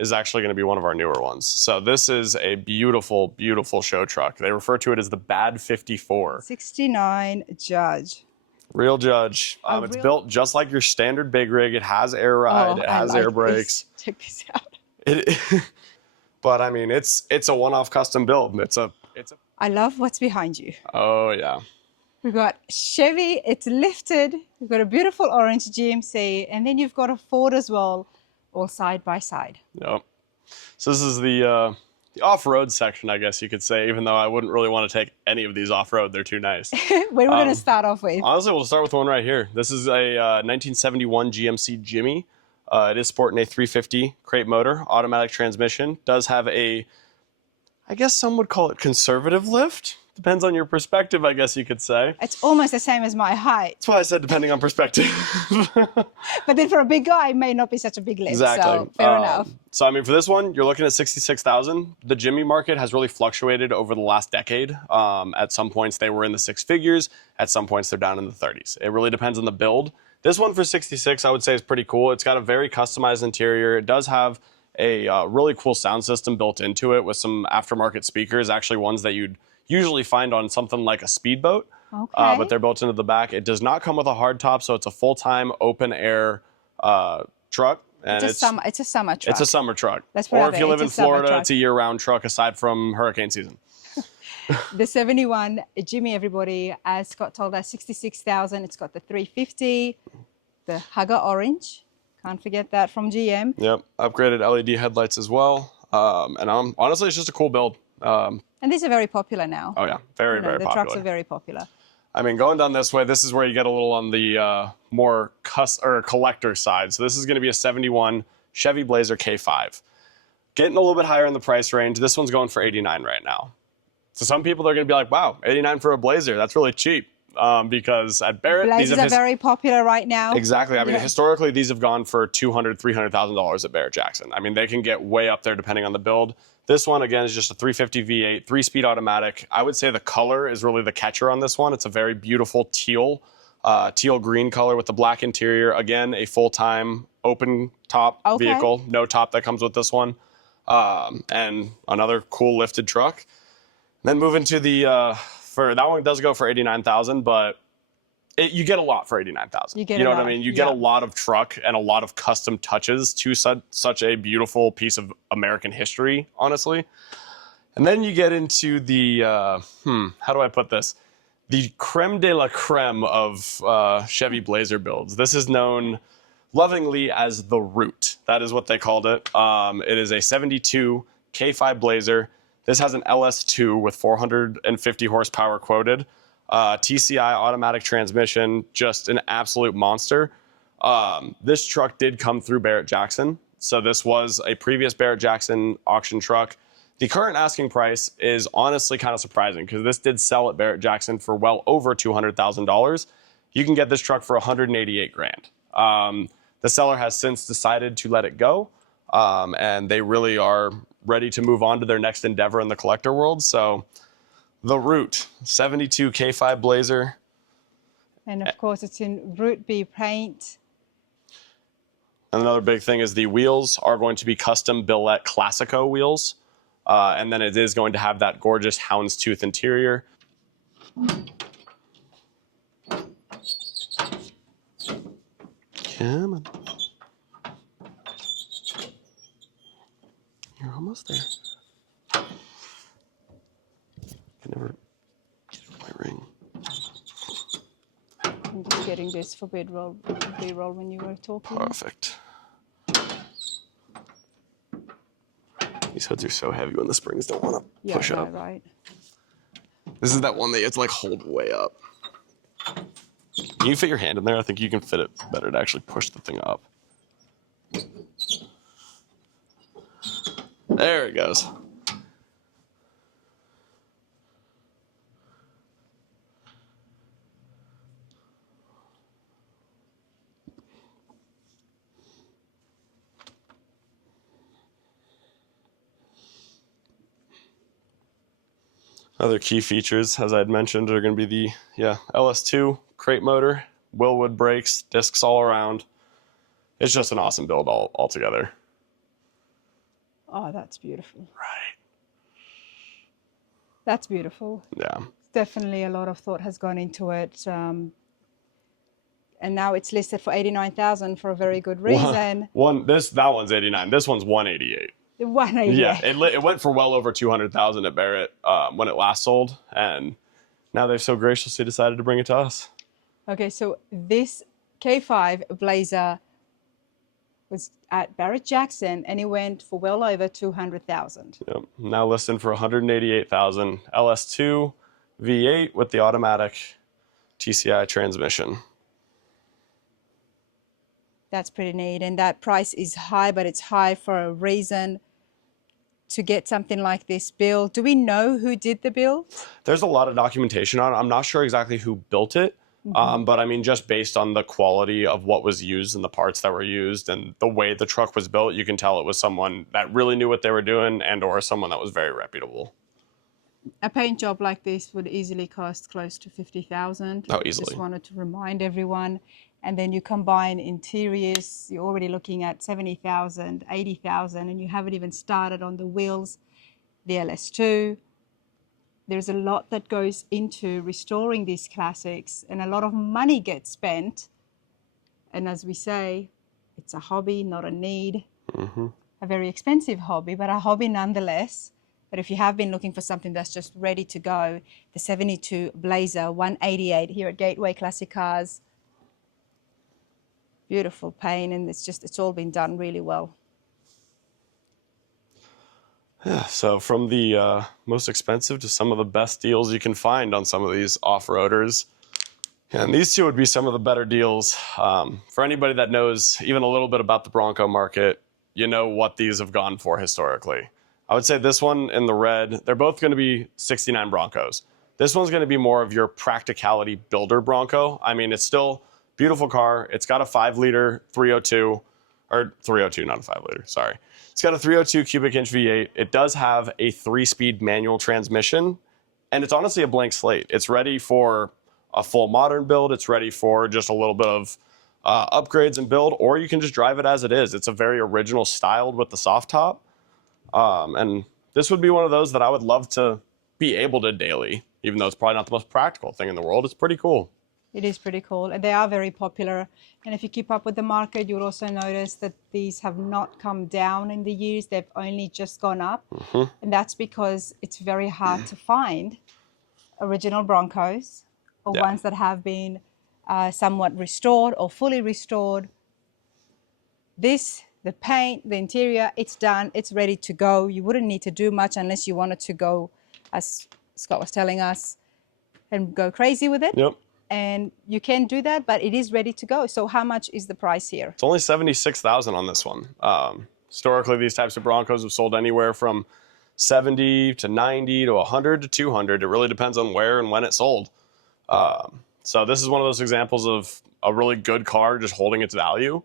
is actually going to be one of our newer ones. So this is a beautiful, beautiful show truck. They refer to it as the Bad 54. 69 Judge. Real Judge. It's built just like your standard big rig. It has air ride. It has air brakes. Check this out. But I mean, it's a one-off custom build. I love what's behind you. Oh yeah. We've got Chevy, it's lifted. We've got a beautiful orange GMC, and then you've got a Ford as well, all side by side. Yep. So this is the off-road section, I guess you could say, even though I wouldn't really want to take any of these off-road. They're too nice. Where are we going to start off with? Honestly, we'll start with one right here. This is a 1971 GMC Jimmy. It is sporting a 350 crate motor, automatic transmission. Does have a, I guess some would call it conservative lift. Depends on your perspective, I guess you could say. It's almost the same as my height. That's why I said depending on perspective. But then for a big guy, it may not be such a big lift. Exactly. So fair enough. So I mean, for this one, you're looking at $66,000. The Jimmy market has really fluctuated over the last decade. At some points, they were in the six figures. At some points, they're down in the 30s. It really depends on the build. This one for 66, I would say, is pretty cool. It's got a very customized interior. It does have a really cool sound system built into it with some aftermarket speakers, actually ones that you'd usually find on something like a speedboat, but they're built into the back. It does not come with a hard top, so it's a full-time open air truck. And it's a summer truck. It's a summer truck. Or if you live in Florida, it's a year-round truck aside from hurricane season. The 71 Jimmy, everybody, as Scott told us, 66,000. It's got the 350, the Hugger orange. Can't forget that from GM. Yep, upgraded LED headlights as well. And honestly, it's just a cool build. And these are very popular now. Oh yeah, very popular. The trucks are very popular. I mean, going down this way, this is where you get a little on the more collector side. So this is going to be a 71 Chevy Blazer K5. Getting a little bit higher in the price range. This one's going for 89 right now. So some people are going to be like, wow, 89 for a Blazer, that's really cheap. Because at Barrett, Blazers are very popular right now. Exactly. I mean, historically, these have gone for $200,000, $300,000 at Barrett Jackson. I mean, they can get way up there depending on the build. This one, again, is just a 350 V8, 3-speed automatic. I would say the color is really the catcher on this one. It's a very beautiful teal green color with the black interior. Again, a full-time open top vehicle. No top that comes with this one. And another cool lifted truck. Then moving to the, that one does go for 89,000, but you get a lot for 89,000. You know what I mean? You get a lot of truck and a lot of custom touches to such a beautiful piece of American history, honestly. And then you get into the, how do I put this? The creme de la creme of Chevy Blazer builds. This is known lovingly as the Root. That is what they called it. It is a 72 K5 Blazer. This has an LS2 with 450 horsepower quoted. TCI automatic transmission, just an absolute monster. This truck did come through Barrett Jackson. So this was a previous Barrett Jackson auction truck. The current asking price is honestly kind of surprising because this did sell at Barrett Jackson for well over $200,000. You can get this truck for $188,000. The seller has since decided to let it go. And they really are ready to move on to their next endeavor in the collector world. So the Root, 72 K5 Blazer. And of course, it's in Root B paint. And another big thing is the wheels are going to be custom billet Classico wheels. And then it is going to have that gorgeous houndstooth interior. Come on. You're almost there. I can never get my ring. I'm just getting this for B-roll when you were talking. Perfect. These hoods are so heavy when the springs don't want to push up. Right. This is that one that you have to like hold way up. Can you fit your hand in there? I think you can fit it better to actually push the thing up. There it goes. Other key features, as I had mentioned, are going to be the LS2 crate motor, Willwood brakes, discs all around. It's just an awesome build altogether. Oh, that's beautiful. Right. That's beautiful. Yeah. Definitely a lot of thought has gone into it. And now it's listed for 89,000 for a very good reason. That one's 89. This one's 188. The 188. Yeah, it went for well over 200,000 at Barrett when it last sold, and now they've so graciously decided to bring it to us. Okay, so this K5 Blazer was at Barrett Jackson, and it went for well over 200,000. Yep. Now listed for 188,000. LS2 V8 with the automatic TCI transmission. That's pretty neat, and that price is high, but it's high for a reason. To get something like this build, do we know who did the build? There's a lot of documentation on it. I'm not sure exactly who built it, but I mean, just based on the quality of what was used and the parts that were used and the way the truck was built, you can tell it was someone that really knew what they were doing and or someone that was very reputable. A paint job like this would easily cost close to 50,000. Oh, easily. Just wanted to remind everyone. And then you combine interiors, you're already looking at 70,000, 80,000, and you haven't even started on the wheels, the LS2. There's a lot that goes into restoring these classics, and a lot of money gets spent. And as we say, it's a hobby, not a need. A very expensive hobby, but a hobby nonetheless. But if you have been looking for something that's just ready to go, the 72 Blazer 188 here at Gateway Classic Cars. Beautiful paint, and it's all been done really well. Yeah, so from the most expensive to some of the best deals you can find on some of these off-roaders. And these two would be some of the better deals. For anybody that knows even a little bit about the Bronco market, you know what these have gone for historically. I would say this one in the red, they're both going to be 69 Broncos. This one's going to be more of your practicality builder Bronco. I mean, it's still beautiful car. It's got a 5-liter 302, or 302, not a 5-liter, sorry. It's got a 302 cubic inch V8. It does have a 3-speed manual transmission, and it's honestly a blank slate. It's ready for a full modern build. It's ready for just a little bit of upgrades and build, or you can just drive it as it is. It's a very original styled with the soft top. And this would be one of those that I would love to be able to daily, even though it's probably not the most practical thing in the world. It's pretty cool. It is pretty cool, and they are very popular. And if you keep up with the market, you'll also notice that these have not come down in the years. They've only just gone up. And that's because it's very hard to find original Broncos or ones that have been somewhat restored or fully restored. This, the paint, the interior, it's done. It's ready to go. You wouldn't need to do much unless you wanted to go, as Scott was telling us, and go crazy with it. Yep. And you can do that, but it is ready to go. So how much is the price here? It's only $76,000 on this one. Historically, these types of Broncos have sold anywhere from 70 to 90 to 100 to 200. It really depends on where and when it sold. So this is one of those examples of a really good car just holding its value,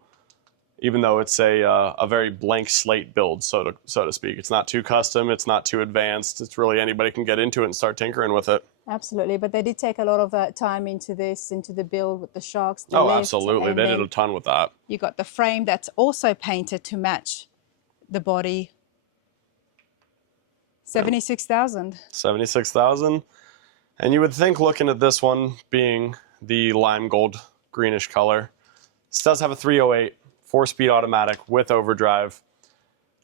even though it's a very blank slate build, so to speak. It's not too custom. It's not too advanced. It's really anybody can get into it and start tinkering with it. Absolutely, but they did take a lot of time into this, into the build with the shocks. The Oh, lift, absolutely. and They then did a ton with that. You got the frame that's also painted to match the body. 76,000. 76,000. And you would think, looking at this one being the lime gold greenish color, this does have a 308 4-speed automatic with overdrive.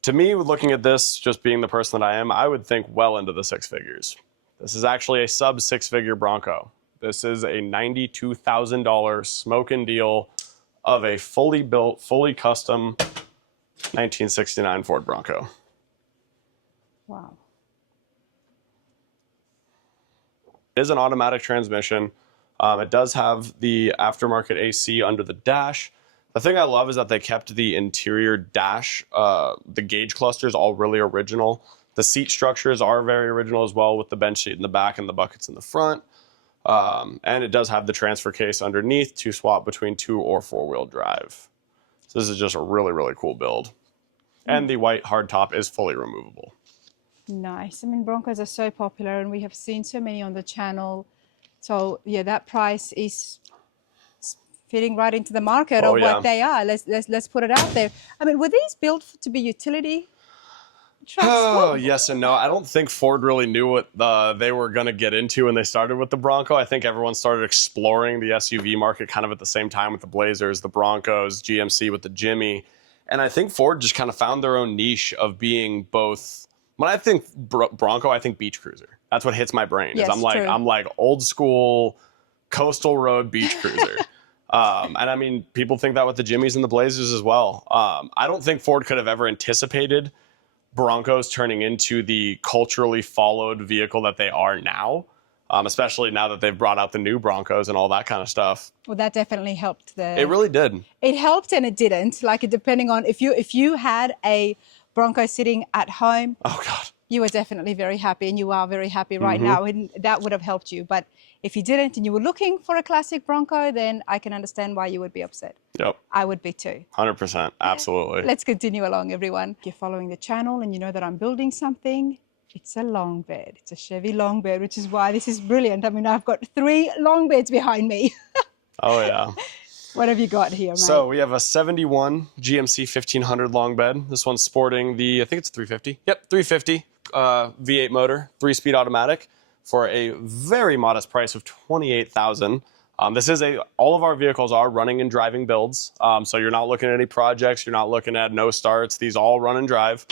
To me, looking at this, just being the person that I am, I would think well into the 6 figures. This is actually a sub 6-figure Bronco. This is a $92,000 smoking deal of a fully built, fully custom 1969 Ford Bronco. Wow. It is an automatic transmission. It does have the aftermarket AC under the dash. The thing I love is that they kept the interior dash, the gauge clusters, all really original. The seat structures are very original as well, with the bench seat in the back and the buckets in the front. And it does have the transfer case underneath to swap between 2- or 4-wheel drive. So this is just a really, really cool build. And the white hardtop is fully removable. Nice. I mean, Broncos are so popular, and we have seen so many on the channel. So yeah, that price is fitting right into the market of what they are. Let's put it out there. I mean, were these built to be utility? trucks? Oh, yes and no. I don't think Ford really knew what they were going to get into when they started with the Bronco. I think everyone started exploring the SUV market kind of at the same time with the Blazers, the Broncos, GMC with the Jimmy. And I think Ford just kind of found their own niche of being both. When I think Bronco, I think beach cruiser. That's what hits my brain. Yes, true. I'm like old school coastal road beach cruiser. And I mean, people think that with the Jimmys and the Blazers as well. I don't think Ford could have ever anticipated Broncos turning into the culturally followed vehicle that they are now, especially now that they've brought out the new Broncos and all that kind of stuff. Well, that definitely helped. It really did. It helped and it didn't. Like, depending on if you had a Bronco sitting at home, oh God, you were definitely very happy, and you are very happy right now, and that would have helped you. But if you didn't and you were looking for a classic Bronco, then I can understand why you would be upset. Yep. I would be too. 100%. Absolutely. Let's continue along, everyone. If you're following the channel and you know that I'm building something, it's a long bed. It's a Chevy long bed, which is why this is brilliant. I mean, I've got 3 long beds behind me. Oh, yeah. What have you got here, mate? So we have a 71 GMC 1500 long bed. This one's sporting the, I think it's 350. Yep, 350 V8 motor, 3-speed automatic for a very modest price of $28,000. This is all of our vehicles are running and driving builds. So you're not looking at any projects. You're not looking at no starts. These all run and drive.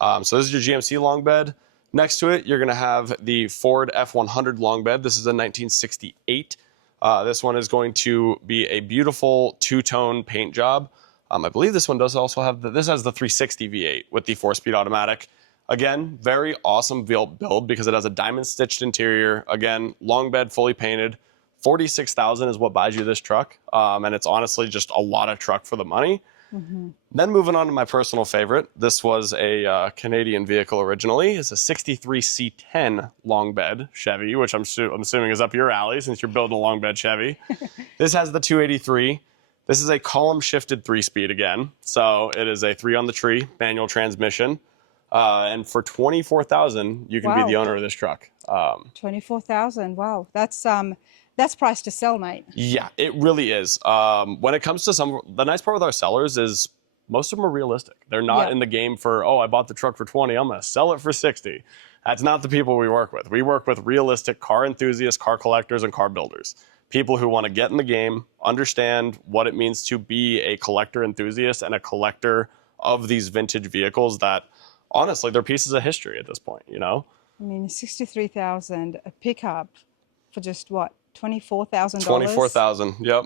So this is your GMC long bed. Next to it, you're going to have the Ford F100 long bed. This is a 1968. This one is going to be a beautiful 2-tone paint job. I believe this one does also have this has the 360 V8 with the 4-speed automatic. Again, very awesome build because it has a diamond stitched interior. Again, long bed, fully painted. $46,000 is what buys you this truck. And it's honestly just a lot of truck for the money. Then moving on to my personal favorite. This was a Canadian vehicle originally. It's a 63 C10 long bed Chevy, which I'm assuming is up your alley since you're building a long bed Chevy. This has the 283. This is a column shifted 3-speed again. So it is a 3 on the tree manual transmission. And for $24,000, you can be the owner of this truck. $24,000. Wow, that's price to sell, mate. Yeah, it really is. When it comes to the nice part with our sellers is most of them are realistic. They're not in the game for, oh, I bought the truck for 20, I'm going to sell it for 60. That's not the people we work with. We work with realistic car enthusiasts, car collectors, and car builders. People who want to get in the game, understand what it means to be a collector enthusiast and a collector of these vintage vehicles that, honestly, they're pieces of history at this point, you know? I mean, $63,000, a pickup for just what, $24,000? $24,000, yep.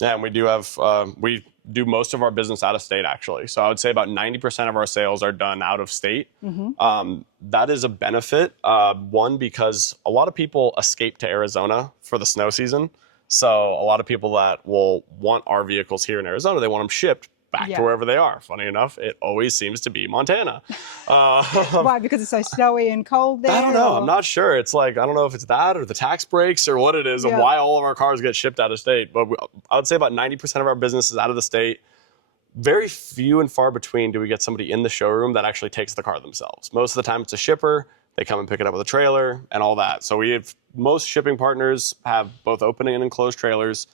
Yeah, and we do have, we do most of our business out of state, actually. So I would say about 90% of our sales are done out of state. That is a benefit, one, because a lot of people escape to Arizona for the snow season. So a lot of people that will want our vehicles here in Arizona, they want them shipped back to wherever they are. Funny enough, it always seems to be Montana. Why? Because it's so snowy and cold there? I don't know. I'm not sure. It's like, I don't know if it's that or the tax breaks or what it is and why all of our cars get shipped out of state. But I would say about 90% of our business is out of the state. Very few and far between do we get somebody in the showroom that actually takes the car themselves. Most of the time it's a shipper. They come and pick it up with a trailer and all that. So we have, most shipping partners have both opening and enclosed trailers.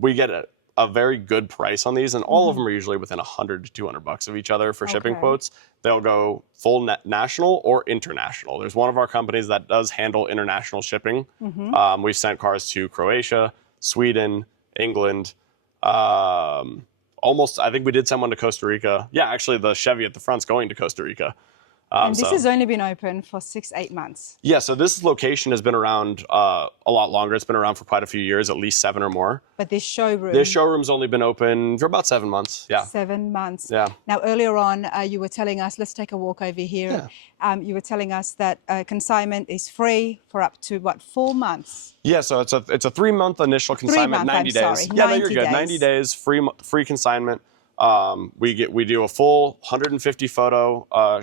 We get a very good price on these, and all of them are usually within $100 to $200 of each other for shipping quotes. They'll go full national or international. There's one of our companies that does handle international shipping. We've sent cars to Croatia, Sweden, England, almost, I think we did send one to Costa Rica. Yeah, actually the Chevy at the front's going to Costa Rica. And this has only been open for 6-8 months. Yeah, so this location has been around a lot longer. It's been around for quite a few years, at least 7 or more. But this showroom? This showroom's only been open for about 7 months, yeah. 7 months. Yeah. Now, earlier on, you were telling us, let's take a walk over here. You were telling us that consignment is free for up to, what, 4 months? Yeah, so it's a 3-month initial consignment, 90 days. Sorry, yeah, no, you're good. 90 days, free consignment. We do a full 150 photo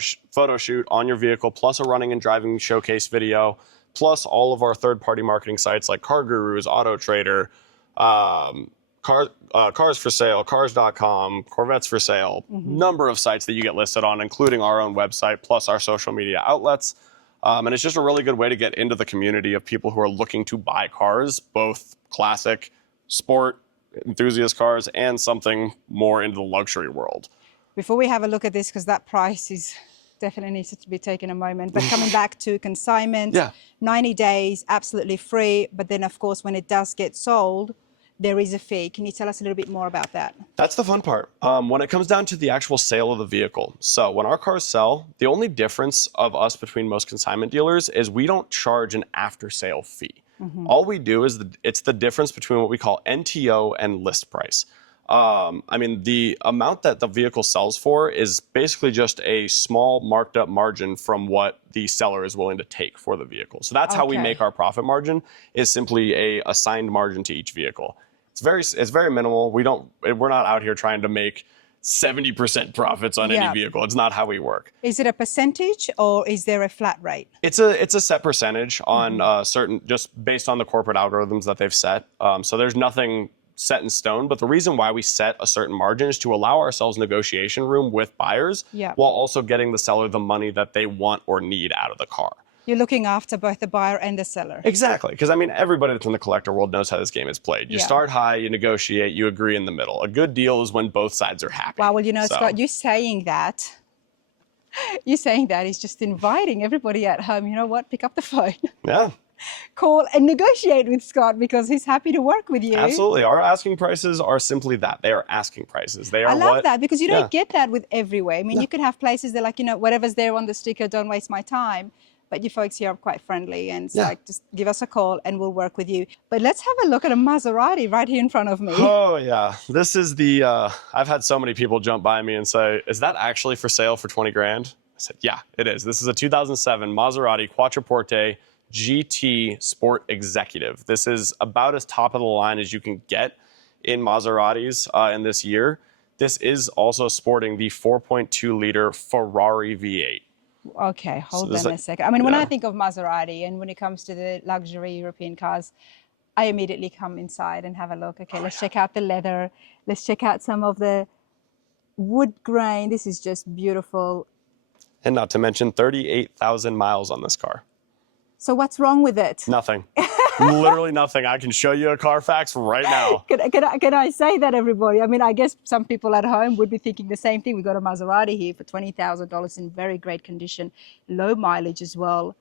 shoot on your vehicle, plus a running and driving showcase video, plus all of our third-party marketing sites like Car Gurus, Auto Trader, Cars for Sale, Cars.com, Corvettes for Sale, number of sites that you get listed on, including our own website, plus our social media outlets. And it's just a really good way to get into the community of people who are looking to buy cars, both classic, sport, enthusiast cars, and something more into the luxury world. Before we have a look at this, because that price is definitely needs to be taken a moment. But coming back to consignment, Yeah. 90 days, absolutely free. But then, of course, when it does get sold, there is a fee. Can you tell us a little bit more about that? That's the fun part. When it comes down to the actual sale of the vehicle. So when our cars sell, the only difference of us between most consignment dealers is we don't charge an after sale fee. All we do is it's the difference between what we call NTO and list price. I mean, the amount that the vehicle sells for is basically just a small marked up margin from what the seller is willing to take for the vehicle. So that's how we make our profit margin, is simply a assigned margin to each vehicle. It's very minimal. We're not out here trying to make 70% profits on any vehicle. It's not how we work. Is it a percentage or is there a flat rate? It's a set percentage on certain, just based on the corporate algorithms that they've set. So there's nothing set in stone, but the reason why we set a certain margin is to allow ourselves negotiation room with buyers while also getting the seller the money that they want or need out of the car. You're looking after both the buyer and the seller. Exactly. Because, I mean, everybody that's in the collector world knows how this game is played. You start high, you negotiate, you agree in the middle. A good deal is when both sides are happy. Wow, well, you know, Scott, you saying that is just inviting everybody at home. You know what? Pick up the phone. Yeah. Call and negotiate with Scott because he's happy to work with you. Absolutely. Our asking prices are simply that. They are asking prices. They are I love that because you don't get that with everywhere. I mean, you could have places that, like, you know, whatever's there on the sticker, don't waste my time. But you folks here are quite friendly, and it's like, just give us a call and we'll work with you. But let's have a look at a Maserati right here in front of me. Oh, yeah. This is the, I've had so many people jump by me and say, is that actually for sale for 20 grand? I said, yeah, it is. This is a 2007 Maserati Quattroporte GT Sport Executive. This is about as top of the line as you can get in Maseratis in this year. This is also sporting the 4.2 liter Ferrari V8. Okay, hold on a second. I mean, when I think of Maserati and when it comes to the luxury European cars, I immediately come inside and have a look. Okay, let's check out the leather. Let's check out some of the wood grain. This is just beautiful. And not to mention 38,000 miles on this car. So what's wrong with it? Nothing. Literally nothing. I can show you a Carfax right now. Can I say that, everybody? I mean, I guess some people at home would be thinking the same thing. We've got a Maserati here for $20,000 in very great condition, low mileage as well.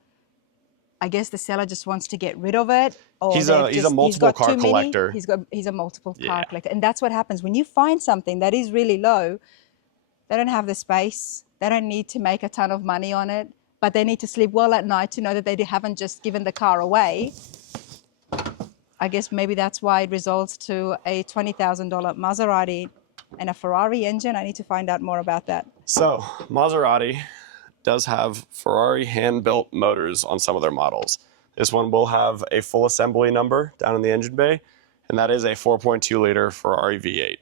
I guess the seller just wants to get rid of it. Or he's a multiple car collector. He's a multiple car collector. And that's what happens. When you find something that is really low, they don't have the space. They don't need to make a ton of money on it, but they need to sleep well at night to know that they haven't just given the car away. I guess maybe that's why it results to a $20,000 Maserati and a Ferrari engine. I need to find out more about that. So Maserati does have Ferrari hand-built motors on some of their models. This one will have a full assembly number down in the engine bay, and that is a 4.2 liter Ferrari V8.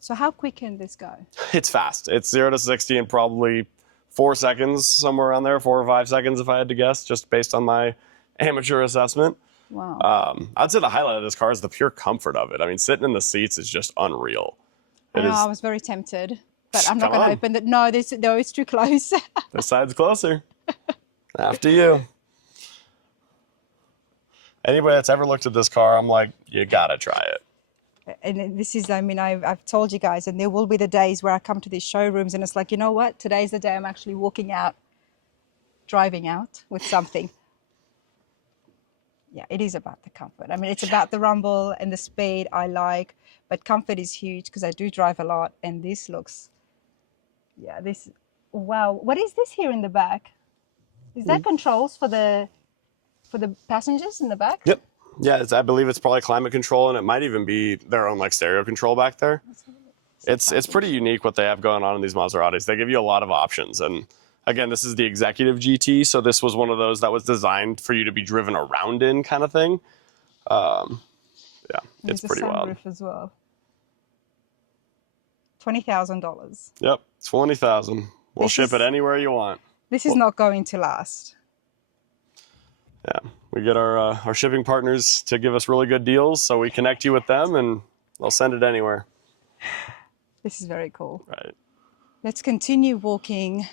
So how quick can this go? It's fast. It's 0 to 60 in probably 4 seconds, somewhere around there, 4 or 5 seconds if I had to guess, just based on my amateur assessment. Wow. I'd say the highlight of this car is the pure comfort of it. I mean, sitting in the seats is just unreal. I was very tempted, but I'm not going to open it. No, it's too close. This side's closer. After you. Anybody that's ever looked at this car, I'm like, you gotta try it. And this is, I mean, I've told you guys, and there will be the days where I come to these showrooms and it's like, you know what? Today's the day I'm actually walking out, driving out with something. Yeah, it is about the comfort. I mean, it's about the rumble and the speed I like, but comfort is huge because I do drive a lot. And this looks, wow. What is this here in the back? Is that controls for the passengers in the back? Yep. Yeah, I believe it's probably climate control, and it might even be their own like stereo control back there. It's pretty unique what they have going on in these Maseratis. They give you a lot of options, and again, this is the Executive GT, so this was one of those that was designed for you to be driven around in, kind of thing. Yeah, it's pretty wild. There's a sunroof as well. $20,000. Yep, $20,000. We'll ship it anywhere you want. This is not going to last. Yeah, we get our shipping partners to give us really good deals, so we connect you with them, and they'll send it anywhere. This is very cool. Right. Let's continue walking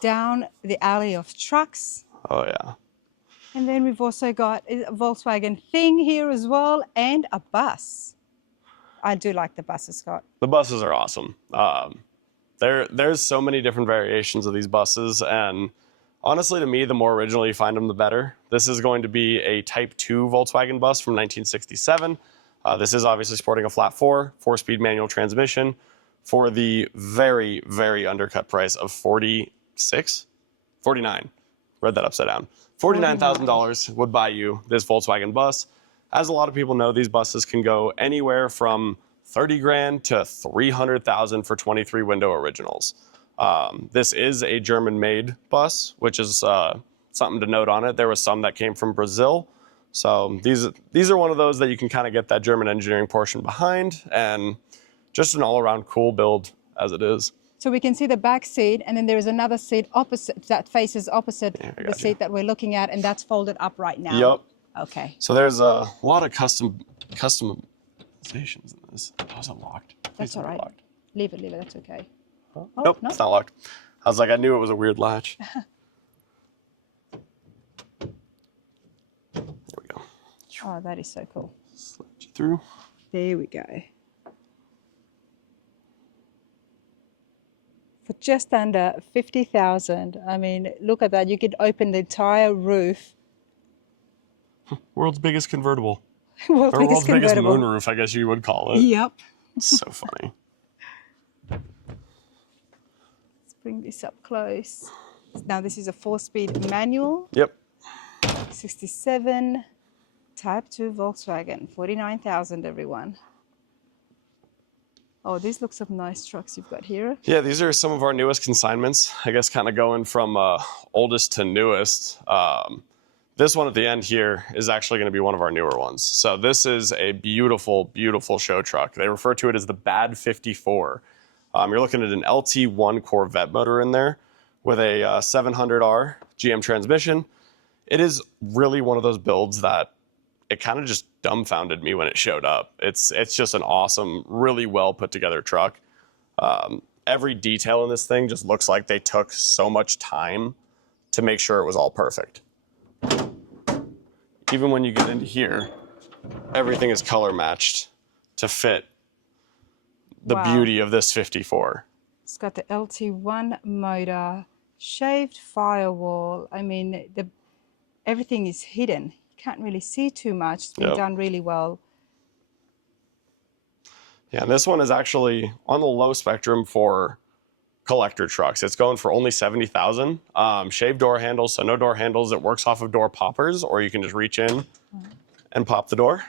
down the alley of trucks. Oh, yeah. And then we've also got a Volkswagen thing here as well, and a bus. I do like the buses, Scott. The buses are awesome. There's so many different variations of these buses, and honestly, to me, the more original you find them, the better. This is going to be a Type 2 Volkswagen bus from 1967. This is obviously sporting a flat 4-speed manual transmission for the very, very undercut price of $49. Read that upside down. $49,000 would buy you this Volkswagen bus. As a lot of people know, these buses can go anywhere from 30 grand to 300,000 for 23 window originals. This is a German-made bus, which is something to note on it. There was some that came from Brazil. So these are one of those that you can kind of get that German engineering portion behind, and just an all-around cool build as it is. So we can see the back seat, and then there is another seat opposite that faces opposite the seat that we're looking at, and that's folded up right now. Yep. Okay. So there's a lot of customizations in this. Oh, is it locked? That's all right. Locked. Leave it. That's okay. Huh? Oh, nope, it's not locked. I was like, I knew it was a weird latch. There we go. Oh, that is so cool. Slide you through. There we go. For just under 50,000, I mean, look at that. You could open the entire roof. World's biggest convertible. World's biggest moonroof, I guess you would call it. Yep. It's so funny. Let's bring this up close. Now this is a 4-speed manual. Yep. 67 Type 2 Volkswagen, 49,000, everyone. Oh, these look some nice trucks you've got here. Yeah, these are some of our newest consignments. I guess kind of going from oldest to newest. This one at the end here is actually going to be one of our newer ones. So this is a beautiful, beautiful show truck. They refer to it as the Bad 54. You're looking at an LT1 Corvette motor in there with a 700R GM transmission. It is really one of those builds that it kind of just dumbfounded me when it showed up. It's just an awesome, really well put together truck. Every detail in this thing just looks like they took so much time to make sure it was all perfect. Even when you get into here, everything is color matched to fit the beauty of this 54. It's got the LT1 motor, shaved firewall. I mean, everything is hidden. You can't really see too much. It's been done really well. Yeah, and this one is actually on the low spectrum for collector trucks. It's going for only 70,000. Shaved door handles, so no door handles. It works off of door poppers, or you can just reach in and pop the door.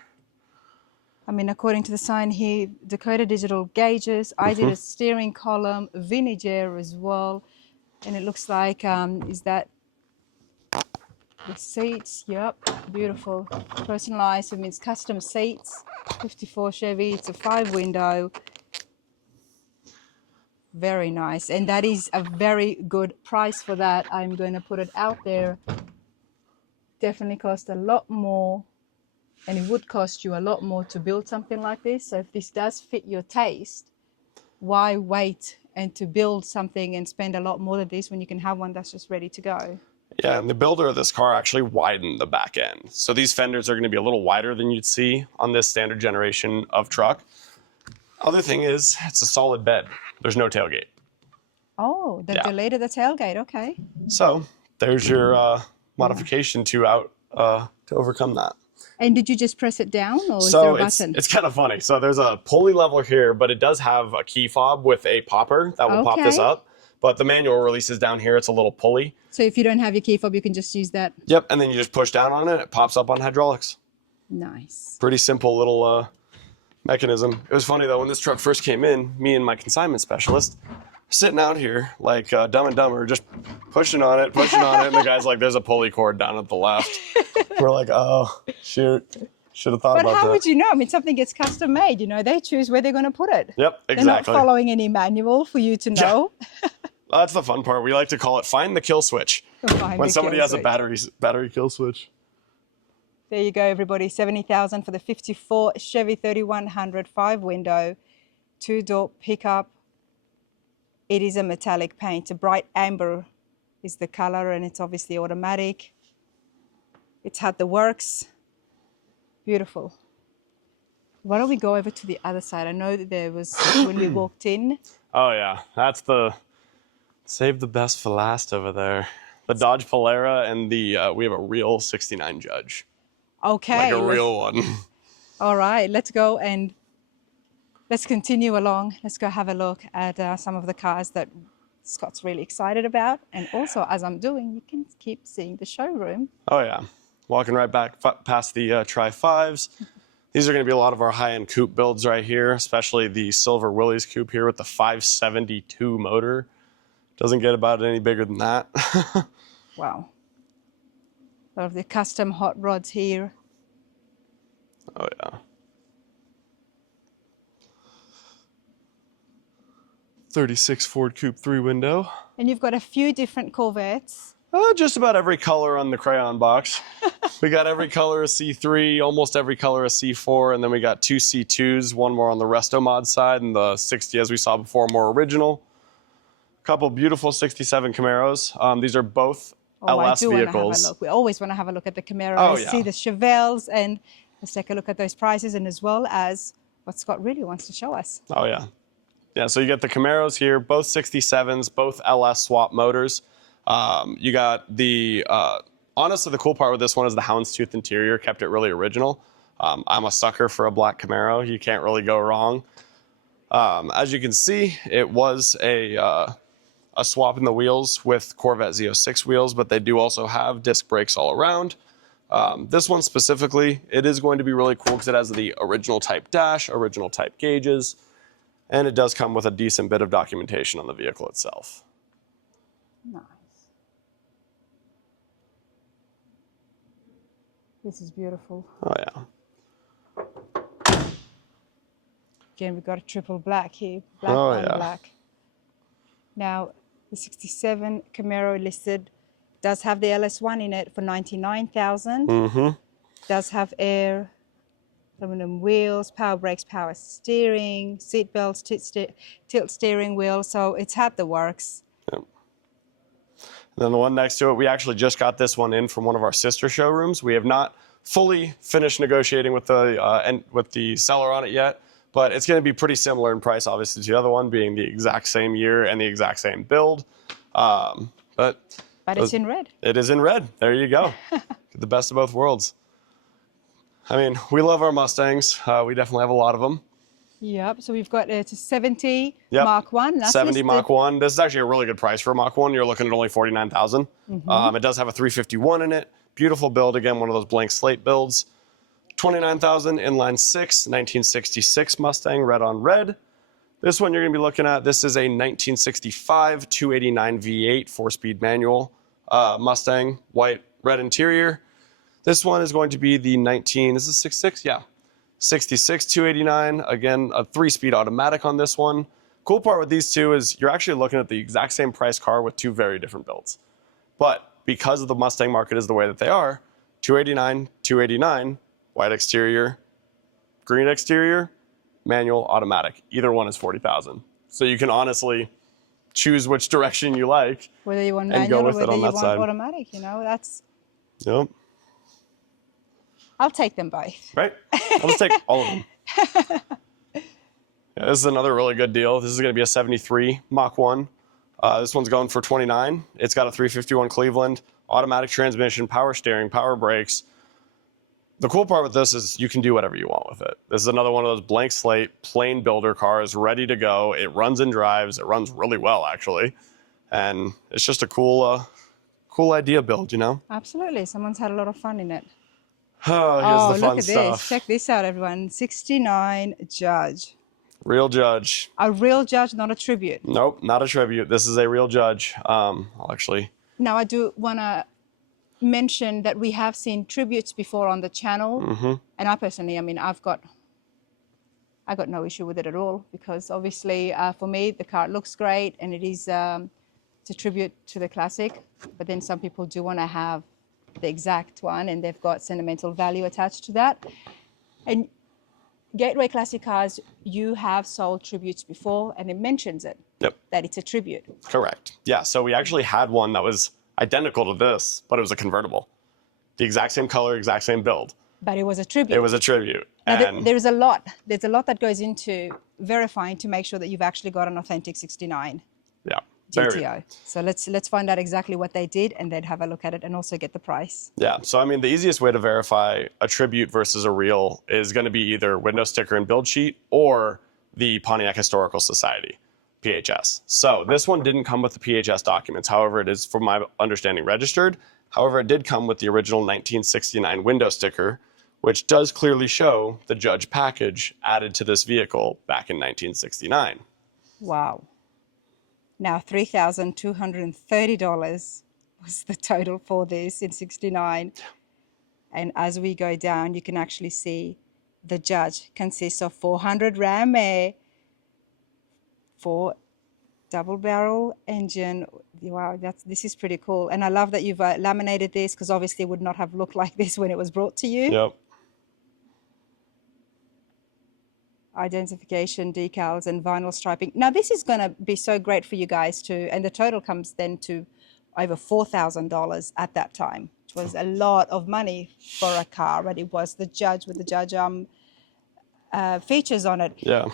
I mean, according to the sign here, Dakota digital gauges. I did a steering column, vintage air as well, and it looks like is that the seats? Yep, beautiful, personalized. It means custom seats. 54 Chevy. It's a 5-window. Very nice, and that is a very good price for that. I'm going to put it out there. Definitely cost a lot more, and it would cost you a lot more to build something like this. So if this does fit your taste, why wait and to build something and spend a lot more than this when you can have one that's just ready to go? Yeah, and the builder of this car actually widened the back end. So these fenders are going to be a little wider than you'd see on this standard generation of truck. Other thing is, it's a solid bed. There's no tailgate. Oh, they delayed the tailgate. Okay. So there's your modification to overcome that. And did you just press it down, or is there a button? It's kind of funny. So there's a pulley lever here, but it does have a key fob with a popper that will pop this up. But the manual releases down here. It's a little pulley. So if you don't have your key fob, you can just use that. Yep, and then you just push down on it. It pops up on hydraulics. Nice. Pretty simple little mechanism. It was funny though, when this truck first came in, me and my consignment specialist sitting out here like Dumb and Dumber, just pushing on it, and the guy's like, there's a pulley cord down at the left. We're like, oh, shoot. Should have thought about that. But how would you know? I mean, something gets custom made, you know, they choose where they're going to put it. Yep, exactly. They're not following any manual for you to know. Yeah. That's the fun part. We like to call it find the kill switch. When somebody has a battery kill switch. There you go, everybody. 70,000 for the 54 Chevy 3100 5-window, 2-door pickup. It is a metallic paint. A bright amber is the color, and it's obviously automatic. It's had the works. Beautiful. Why don't we go over to the other side? I know that there was when we walked in. Oh yeah, that's the save the best for last over there. The Dodge Polara and the we have a real '69 Judge, like Okay. a real one. All right, let's go and let's continue along. Let's go have a look at some of the cars that Scott's really excited about. And also, as I'm doing, you can keep seeing the showroom. Oh yeah, walking right back past the Tri-5s. These are going to be a lot of our high-end coupe builds right here, especially the Silver Willys coupe here with the 572 motor. Doesn't get about any bigger than that. Wow. A lot of the custom hot rods here. Oh yeah. 36 Ford Coupe 3-window. And you've got a few different Corvettes. Just about every color on the crayon box. We got every color of C3, almost every color of C4, and then we got two C2s, one more on the Resto Mod side, and the 60, as we saw before, more original. A couple beautiful 67 Camaros. These are both LS I do vehicles. want to have a look. We always want to have a look at the Camaros, Oh, yeah. see the Chevelles, and let's take a look at those prices, and as well as what Scott really wants to show us. Oh yeah. Yeah, so you get the Camaros here, both 67s, both LS swap motors. You got the, honestly, the cool part with this one is the houndstooth interior kept it really original. I'm a sucker for a black Camaro. You can't really go wrong. As you can see, it was a swap in the wheels with Corvette Z06 wheels, but they do also have disc brakes all around. This one specifically, it is going to be really cool because it has the original type dash, original type gauges, and it does come with a decent bit of documentation on the vehicle itself. Nice. This is beautiful. Oh yeah. Again, we've got a triple black here, black Oh, on yeah. black. Now, the 67 Camaro listed does have the LS1 in it for $99,000. Mm-hmm. Does have air, aluminum wheels, power brakes, power steering, seat belts, tilt steering wheel. So it's had the works. Yep. And then the one next to it, we actually just got this one in from one of our sister showrooms. We have not fully finished negotiating with the seller on it yet, but it's going to be pretty similar in price, obviously, to the other one, being the exact same year and the exact same build. But it's in red. It is in red. There you go. The best of both worlds. I mean, we love our Mustangs. We definitely have a lot of them. Yep. So we've got it's a 70 Yep. Mark 1. That's 70 listed. Mach 1. This is actually a really good price for a Mach 1. You're looking at only $49,000. It does have a 351 in it. Beautiful build. Again, one of those blank slate builds. $29,000, inline 6, 1966 Mustang, red on red. This one you're going to be looking at, this is a 1965 289 V8 4-speed manual Mustang, white, red interior. This one is going to be the is this 66? Yeah. 66 289, again, a 3-speed automatic on this one. Cool part with these two is you're actually looking at the exact same price car with two very different builds. But because of the Mustang market is the way that they are, 289, white exterior, green exterior, manual, automatic. Either one is $40,000. So you can honestly choose which direction you like. Whether you want and go manual or with it whether on you that want side. automatic, that's... Yep. I'll take them both. Right? I'll just take all of them. Yeah, this is another really good deal. This is going to be a 73 Mach 1. This one's going for $29,000. It's got a 351 Cleveland, automatic transmission, power steering, power brakes. The cool part with this is you can do whatever you want with it. This is another one of those blank slate, plain builder cars, ready to go. It runs and drives. It runs really well, actually. And it's just a cool idea build, Absolutely. Someone's had a lot of fun in it. Oh, here's the fun look at stuff. this. Check this out, everyone. 69 Judge. Real Judge. A real Judge, not a tribute. Nope, not a tribute. This is a real Judge. I'll actually... Now, I do want to mention that we have seen tributes before on the channel. And I personally, I've got no issue with it at all because obviously for me, the car looks great and it is a tribute to the classic. But then some people do want to have the exact one and they've got sentimental value attached to that. And Gateway Classic Cars, you have sold tributes before and it mentions it. Yep. That it's a tribute. Correct. Yeah, so we actually had one that was identical to this, but it was a convertible. The exact same color, exact same build. But it was a tribute. It was a tribute. Now, And there's a lot that goes into verifying to make sure that you've actually got an authentic 69 Yeah. GTO. So let's find out exactly what they did and then have a look at it and also get the price. Yeah, so I mean, the easiest way to verify a tribute versus a real is going to be either window sticker and build sheet or the Pontiac Historical Society, PHS. So this one didn't come with the PHS documents. However, it is, from my understanding, registered. However, it did come with the original 1969 window sticker, which does clearly show the Judge package added to this vehicle back in 1969. Wow. Now, $3,230 was the total for this in 69. And as we go down, you can actually see the Judge consists of 400 Ram Air, 4 double barrel engine. Wow, this is pretty cool. And I love that you've laminated this, because obviously it would not have looked like this when it was brought to you. Yep. Identification decals and vinyl striping. Now this is going to be so great for you guys too, and the total comes then to over $4,000 at that time, which was a lot of money for a car, but it was the Judge with the Judge features on it. Yeah.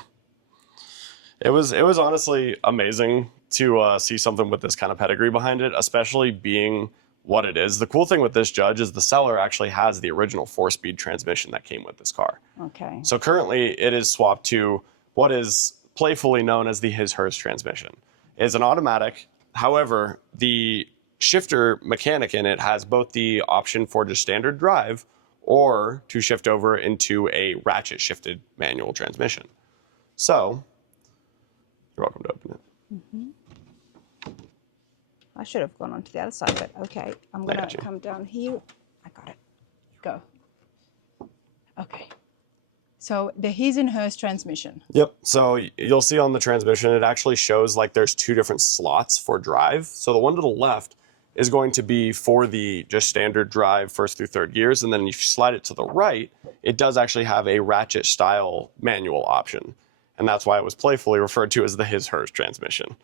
It was honestly amazing to see something with this kind of pedigree behind it, especially being what it is. The cool thing with this Judge is the seller actually has the original 4-speed transmission that came with this car. Okay. So currently it is swapped to what is playfully known as the his/hers transmission. It's an automatic. However, the shifter mechanic in it has both the option for just standard drive or to shift over into a ratchet shifted manual transmission. So you're welcome to open it. Mm-hmm. I should have gone on to the other side, but okay. I'm going to come down here. I got it. Go. Okay. So the his and hers transmission. Yep. So you'll see on the transmission, it actually shows like there's 2 different slots for drive. So the one to the left is going to be for the just standard drive 1st through 3rd gears. And then if you slide it to the right, it does actually have a ratchet style manual option. And that's why it was playfully referred to as the his/hers transmission.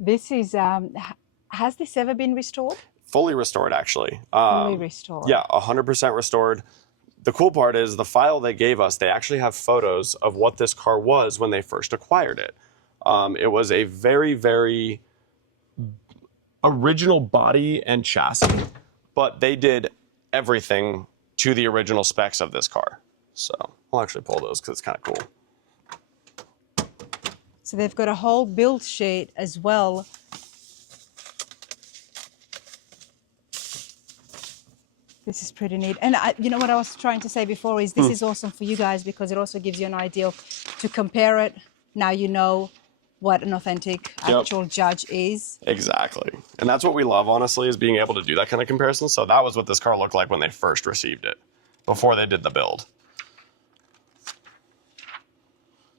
This is, has this ever been restored? Fully restored, actually. Fully restored. Yeah, 100% restored. The cool part is the file they gave us, they actually have photos of what this car was when they first acquired it. It was a very, very original body and chassis, but they did everything to the original specs of this car. So I'll actually pull those because it's kind of cool. So they've got a whole build sheet as well. This is pretty neat. And you know what I was trying to say before is this is awesome for you guys because it also gives you an idea to compare it. Now you know what an authentic actual Judge is. Exactly. And that's what we love, honestly, is being able to do that kind of comparison. So that was what this car looked like when they first received it, before they did the build.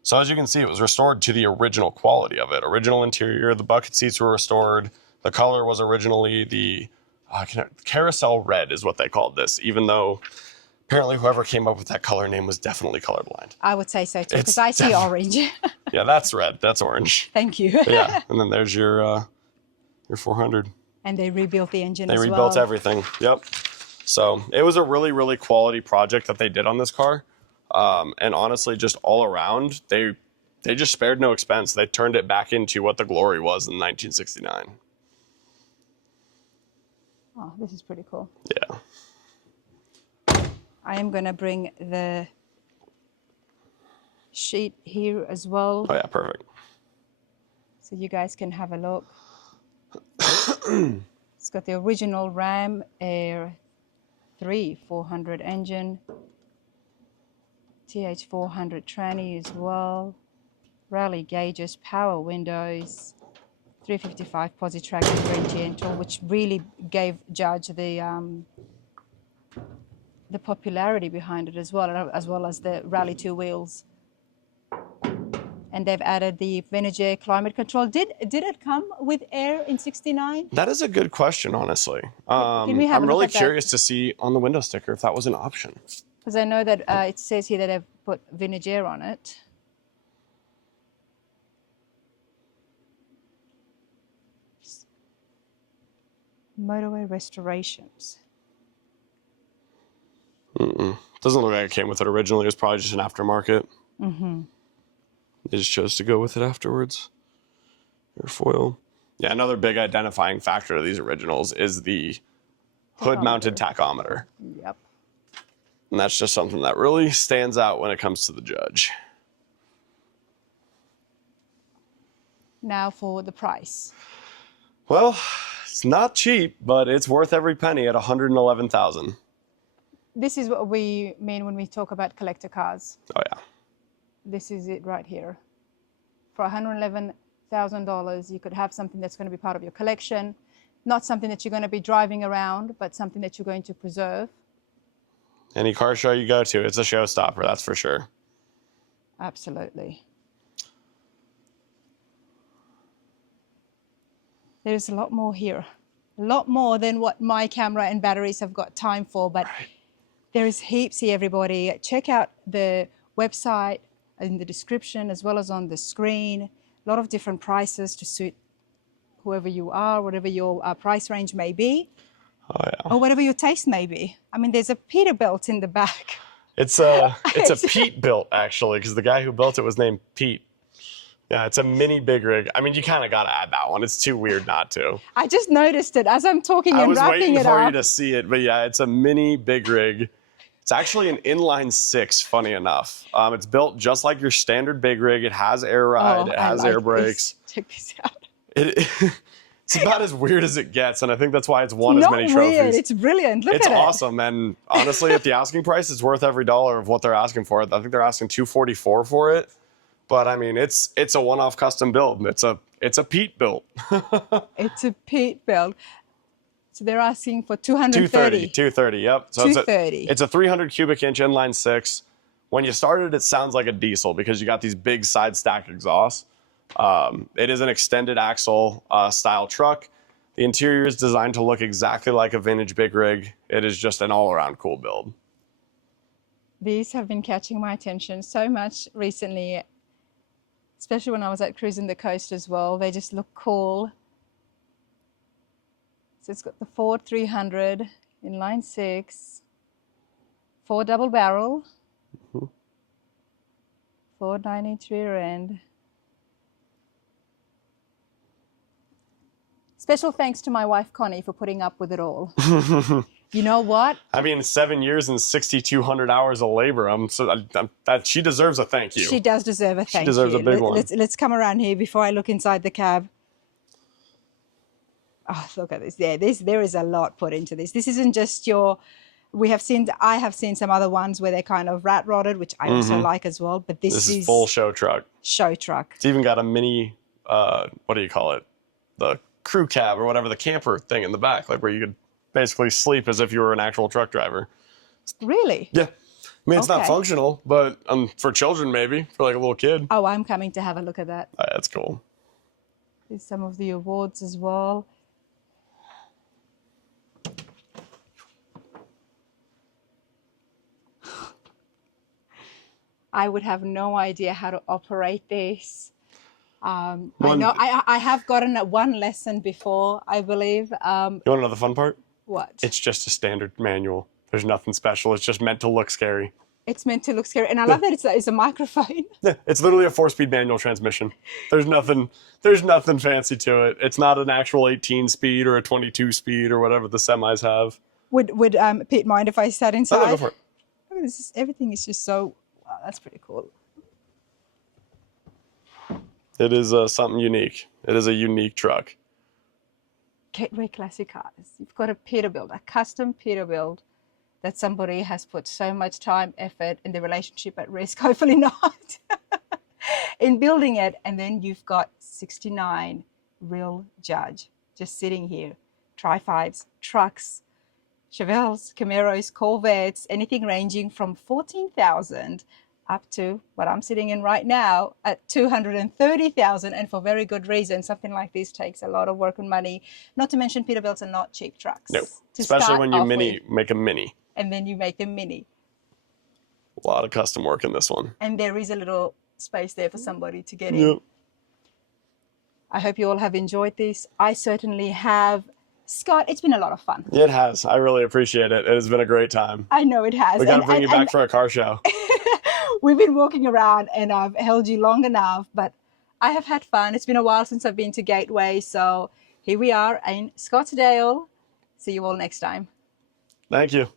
So as you can see, it was restored to the original quality of it. Original interior, the bucket seats were restored. The color was originally the carousel red is what they called this, even though apparently whoever came up with that color name was definitely colorblind. I would say so too, because I see orange. Yeah, that's red. That's orange. Thank you. Yeah, and then there's your 400. And they rebuilt the engine as well. They rebuilt everything. Yep. So it was a really, really quality project that they did on this car. And honestly, just all around, they just spared no expense. They turned it back into what the glory was in 1969. Oh, this is pretty cool. Yeah. I am going to bring the sheet here as well. Oh, yeah, perfect. So you guys can have a look. It's got the original Ram Air 3 400 engine. TH400 tranny as well. Rally gauges, power windows. 355 posi track and very gentle, which really gave Judge the popularity behind it as well as the Rally 2 wheels. And they've added the Venager climate control. Did it come with air in 69? That is a good question, honestly. Can we have I'm a look really at that? curious to see on the window sticker if that was an option. Because I know that it says here that they've put Venager on it. Motorway restorations. Doesn't look like it came with it originally. It was probably just an aftermarket. Mm-hmm. They just chose to go with it afterwards. Airfoil. Yeah, another big identifying factor of these originals is the hood-mounted tachometer. Yep. And that's just something that really stands out when it comes to the Judge. Now for the price. Well, it's not cheap, but it's worth every penny at $111,000. This is what we mean when we talk about collector cars. Oh yeah. This is it right here. For $111,000, you could have something that's going to be part of your collection, not something that you're going to be driving around, but something that you're going to preserve. Any car show you go to, it's a showstopper, that's for sure. Absolutely. There's a lot more here. A lot more than what my camera and batteries have got time for, but there is heaps here, everybody. Check out the website in the description as well as on the screen. A lot of different prices to suit whoever you are, whatever your price range may be. Oh yeah. Or whatever your taste may be. I mean, there's a Peterbilt in the back. It's a Pete built actually, because the guy who built it was named Pete. Yeah, it's a mini big rig. I mean, you kind of got to add that one. It's too weird not to. I just noticed it as I'm talking and wrapping it up. I was waiting for you to see it, but yeah, it's a mini big rig. It's actually an inline six, funny enough. It's built just like your standard big rig. It has air ride, it has air brakes. Check this out. It's about as weird as it gets, and I think that's why it's won as many trophies. Weird. It's brilliant. Look at it. It's awesome, and honestly, at the asking price, it's worth every dollar of what they're asking for it. I think they're asking $244 for it, but I mean, it's a one-off custom build. It's a Pete build. It's a Pete build. So they're asking for $230. $230. Yep. So $230. It's a 300 cubic inch inline six. When you started, it sounds like a diesel because you got these big side stack exhausts. It is an extended axle style truck. The interior is designed to look exactly like a vintage big rig. It is just an all-around cool build. These have been catching my attention so much recently, especially when I was out cruising the coast as well. They just look cool. So it's got the Ford 300 inline six, Ford double barrel, Ford 9-inch rear end. Special thanks to my wife, Connie, for putting up with it all. You know what? I mean, 7 years and 6,200 hours of labor. She deserves a thank you. She does deserve a thank you. She deserves a big one. Let's come around here before I look inside the cab. Oh, look at this. Yeah, there is a lot put into this. This isn't just your... I have seen some other ones where they're kind of rat rotted, which I also like as well. But this is full show truck. Show truck. It's even got a mini, what do you call it? The crew cab or whatever, the camper thing in the back, like where you could basically sleep as if you were an actual truck driver. Really? Yeah. I mean, it's not functional, but for children maybe, for like a little kid. Oh, I'm coming to have a look at that. That's cool. There's some of the awards as well. I would have no idea how to operate this. I know I have gotten one lesson before, I believe. You want to know the fun part? What? It's just a standard manual. There's nothing special. It's just meant to look scary. It's meant to look scary. And I love that it's a microphone. Yeah, it's literally a 4-speed manual transmission. There's nothing fancy to it. It's not an actual 18-speed or a 22-speed or whatever the semis have. Would Pete mind if I sat inside? Oh, no, go for it. Look at this. Everything is just so... Wow, that's pretty cool. It is something unique. It is a unique truck. Gateway Classic Cars. You've got a Peterbilt, a custom Peterbilt that somebody has put so much time, effort, and the relationship at risk, hopefully not, in building it. And then you've got 69 real Judge just sitting here. Tri-5s, trucks, Chevelles, Camaros, Corvettes, anything ranging from 14,000 up to what I'm sitting in right now at 230,000, and for very good reason. Something like this takes a lot of work and money. Not to mention Peterbilts are not cheap trucks. No, especially when you make a mini. And then you make a mini. A lot of custom work in this one. And there is a little space there for somebody to get in. I hope you all have enjoyed this. I certainly have. Scott, it's been a lot of fun. It has. I really appreciate it. It has been a great time. I know it has. We got to bring you back for a car show. we've been walking around and I've held you long enough, but I have had fun. It's been a while since I've been to Gateway. So here we are in Scottsdale. See you all next time. Thank you.